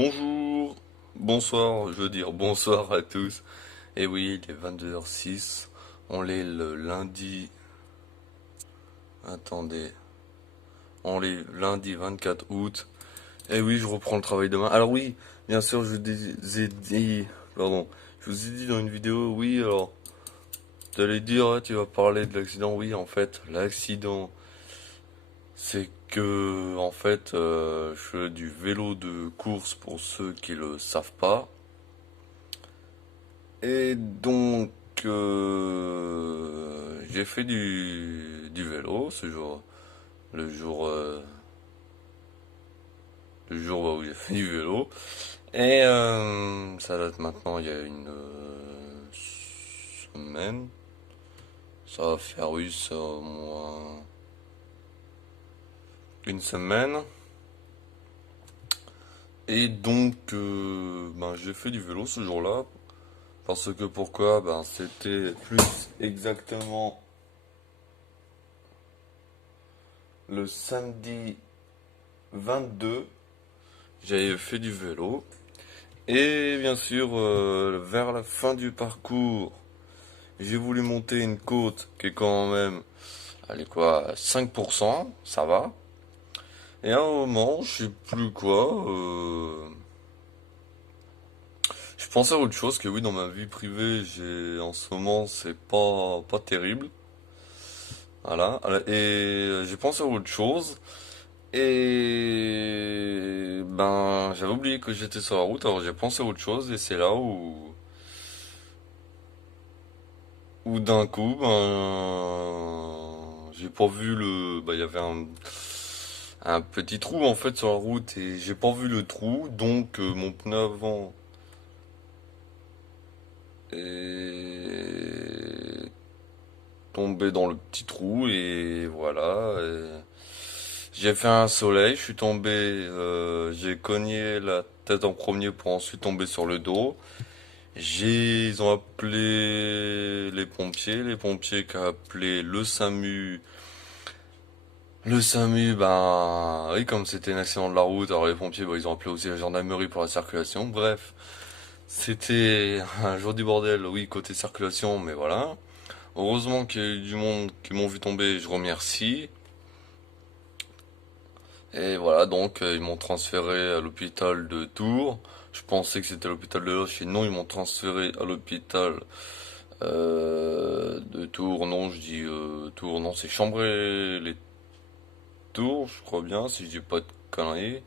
Bonjour, bonsoir, je veux dire bonsoir à tous. Et oui, il est 22h06, on est le lundi, attendez, on est lundi 24 août. Et oui, je reprends le travail demain. Alors oui, bien sûr, vous ai dit, pardon, je vous ai dit dans une vidéo, oui, alors, vous allez dire, ah, tu vas parler de l'accident. Oui, en fait, l'accident, c'est que, en fait, je fais du vélo de course pour ceux qui le savent pas. Et donc, j'ai fait du vélo ce jour, le jour, euh, le jour où j'ai fait du vélo. Et ça date maintenant, il y a une semaine. Ça va faire, oui, ça au moins une semaine. Et donc, ben, j'ai fait du vélo ce jour-là. Parce que pourquoi? Ben, c'était plus exactement le samedi 22. J'avais fait du vélo. Et bien sûr, vers la fin du parcours, j'ai voulu monter une côte qui est quand même, allez quoi, 5%, ça va. Et à un moment, je sais plus quoi, je pensais à autre chose, que oui, dans ma vie privée, en ce moment, c'est pas terrible. Voilà. Et j'ai pensé à autre chose. Et ben, j'avais oublié que j'étais sur la route, alors j'ai pensé à autre chose, et c'est là où d'un coup, ben, j'ai pas vu ben, il y avait un petit trou en fait sur la route et j'ai pas vu le trou, donc mon pneu avant est tombé dans le petit trou et voilà. J'ai fait un soleil, je suis tombé, j'ai cogné la tête en premier pour ensuite tomber sur le dos. Ils ont appelé les pompiers qui ont appelé le SAMU. Le SAMU, ben oui, comme c'était un accident de la route, alors les pompiers, ben, ils ont appelé aussi la gendarmerie pour la circulation. Bref, c'était un jour du bordel, oui, côté circulation, mais voilà. Heureusement qu'il y a eu du monde qui m'ont vu tomber, je remercie. Et voilà, donc ils m'ont transféré à l'hôpital de Tours. Je pensais que c'était l'hôpital de Loche, et non, ils m'ont transféré à l'hôpital de Tours. Non, je dis Tours, non, c'est Chambray les Tours, je crois bien, si je dis pas de conneries.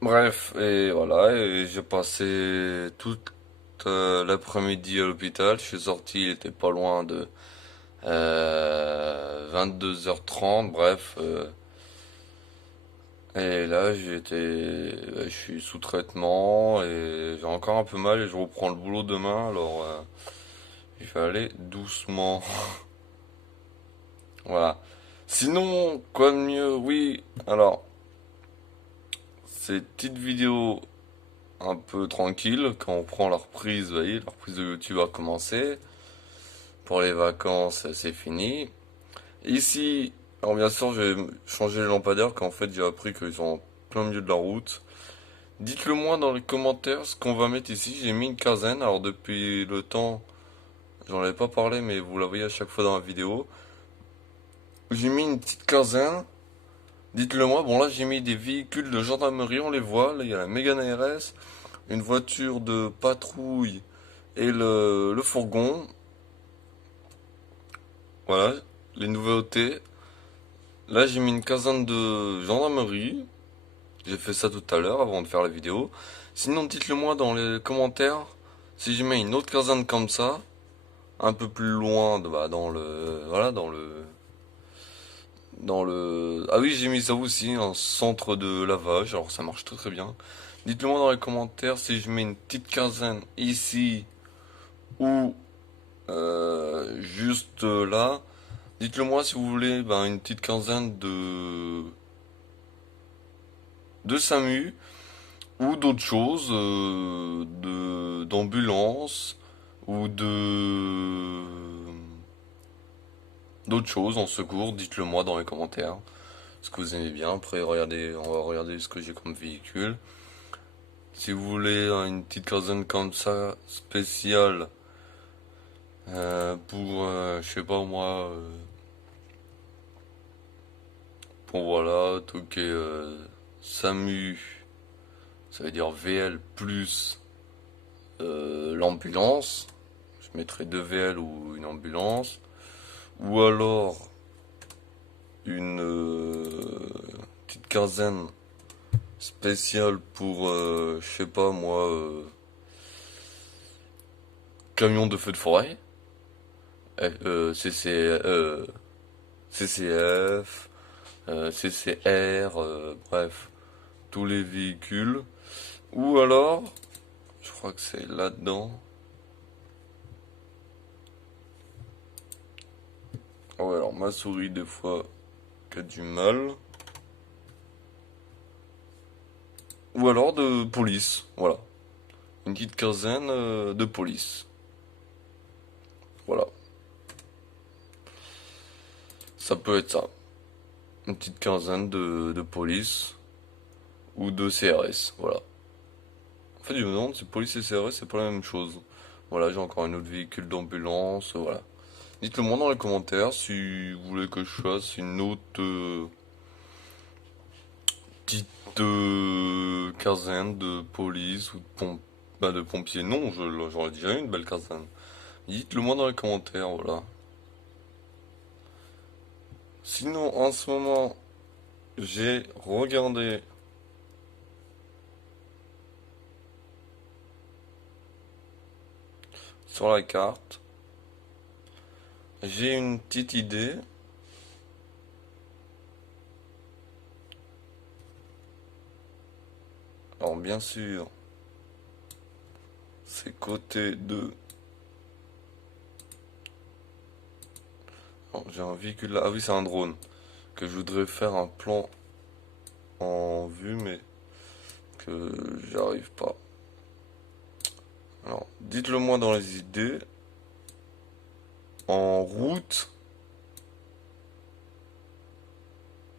Bref, et voilà, et j'ai passé toute l'après-midi à l'hôpital. Je suis sorti, il était pas loin de 22h30, bref. Et là, je suis sous traitement et j'ai encore un peu mal et je reprends le boulot demain, alors il va aller doucement. Voilà. Sinon, quoi de mieux? Oui, alors, ces petites vidéos un peu tranquilles, quand on prend la reprise, vous voyez, la reprise de YouTube a commencé. Pour les vacances, c'est fini. Ici, alors bien sûr, j'ai changé les lampadaires, qu'en fait, j'ai appris qu'ils sont en plein milieu de la route. Dites-le moi dans les commentaires ce qu'on va mettre ici. J'ai mis une quinzaine. Alors depuis le temps, j'en avais pas parlé, mais vous la voyez à chaque fois dans la vidéo. J'ai mis une petite quinzaine. Dites-le moi. Bon là, j'ai mis des véhicules de gendarmerie. On les voit. Là, il y a la Mégane ARS, une voiture de patrouille et le fourgon. Voilà, les nouveautés. Là, j'ai mis une quinzaine de gendarmerie. J'ai fait ça tout à l'heure avant de faire la vidéo. Sinon, dites-le moi dans les commentaires si je mets une autre quinzaine comme ça, un peu plus loin, bah, voilà, ah oui, j'ai mis ça aussi, un centre de lavage. Alors ça marche très très bien. Dites-le moi dans les commentaires si je mets une petite quinzaine ici ou juste là. Dites-le moi si vous voulez, ben, une petite quinzaine de SAMU ou d'autres choses, d'ambulance ou d'autres choses en secours. Dites-le moi dans les commentaires. ce que vous aimez bien. Après, regardez, on va regarder ce que j'ai comme véhicule. Si vous voulez une petite quinzaine comme ça, spéciale, pour, je sais pas moi, pour voilà, tout qui est SAMU, ça veut dire VL plus l'ambulance. Je mettrai deux VL ou une ambulance. Ou alors une petite quinzaine spéciale pour, je sais pas moi, camion de feu de forêt, CC, CCF, CCR, bref, tous les véhicules. Ou alors, je crois que c'est là-dedans. Ouais, alors ma souris, des fois, qui a du mal. Ou alors de police, voilà. Une petite quinzaine de police. Voilà. Ça peut être ça. Une petite quinzaine de police ou de CRS, voilà. En fait, je me demande si police et CRS, c'est pas la même chose. Voilà, j'ai encore un autre véhicule d'ambulance, voilà. Dites-le moi dans les commentaires si vous voulez que je fasse une autre petite quinzaine de police ou de pompiers. Non, j'en ai déjà une belle quinzaine. Dites-le moi dans les commentaires, voilà. Sinon, en ce moment, j'ai regardé sur la carte. J'ai une petite idée. Alors bien sûr, c'est côté de... Oh, j'ai un véhicule là. Ah oui, c'est un drone. Que je voudrais faire un plan en vue, mais que j'arrive pas. Alors, dites-le moi dans les idées. En route.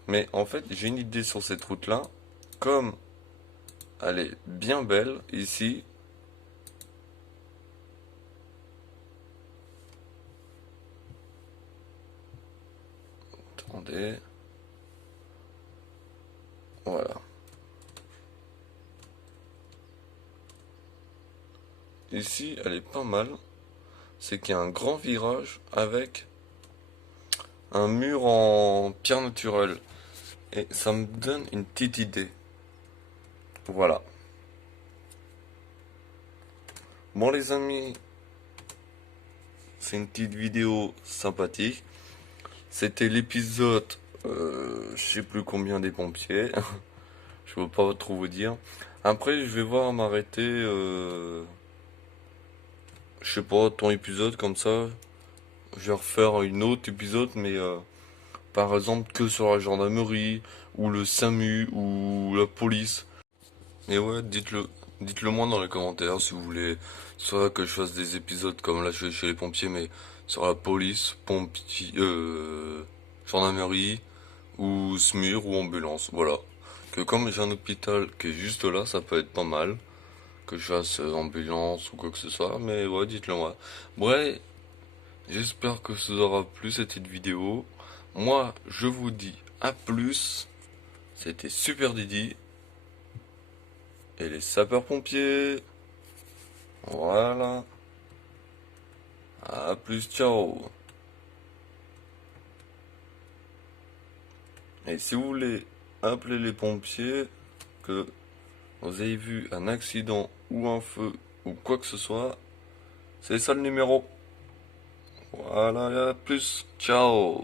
Mais en fait, j'ai une idée sur cette route-là. Comme elle est bien belle ici. Attendez. Voilà. Ici, elle est pas mal. C'est qu'il y a un grand virage avec un mur en pierre naturelle. Et ça me donne une petite idée. Voilà. Bon les amis, c'est une petite vidéo sympathique. C'était l'épisode, je sais plus combien des pompiers. Je peux pas trop vous dire. Après, je vais voir m'arrêter, je sais pas, ton épisode comme ça. Je vais refaire une autre épisode, mais par exemple que sur la gendarmerie, ou le SAMU, ou la police. Et ouais, dites-le moi dans les commentaires si vous voulez, soit que je fasse des épisodes comme là je fais chez les pompiers, mais sur la police, pompiers, gendarmerie, ou SMUR, ou ambulance, voilà. Que comme j'ai un hôpital qui est juste là, ça peut être pas mal, que je fasse ambulance ou quoi que ce soit, mais ouais, dites-le moi. Ouais, j'espère que ça vous aura plu cette petite vidéo. Moi, je vous dis à plus, c'était Super Didi. Et les sapeurs-pompiers. Voilà. À plus, ciao. Et si vous voulez appeler les pompiers, que vous avez vu un accident ou un feu ou quoi que ce soit, c'est ça le numéro. Voilà, à plus, ciao.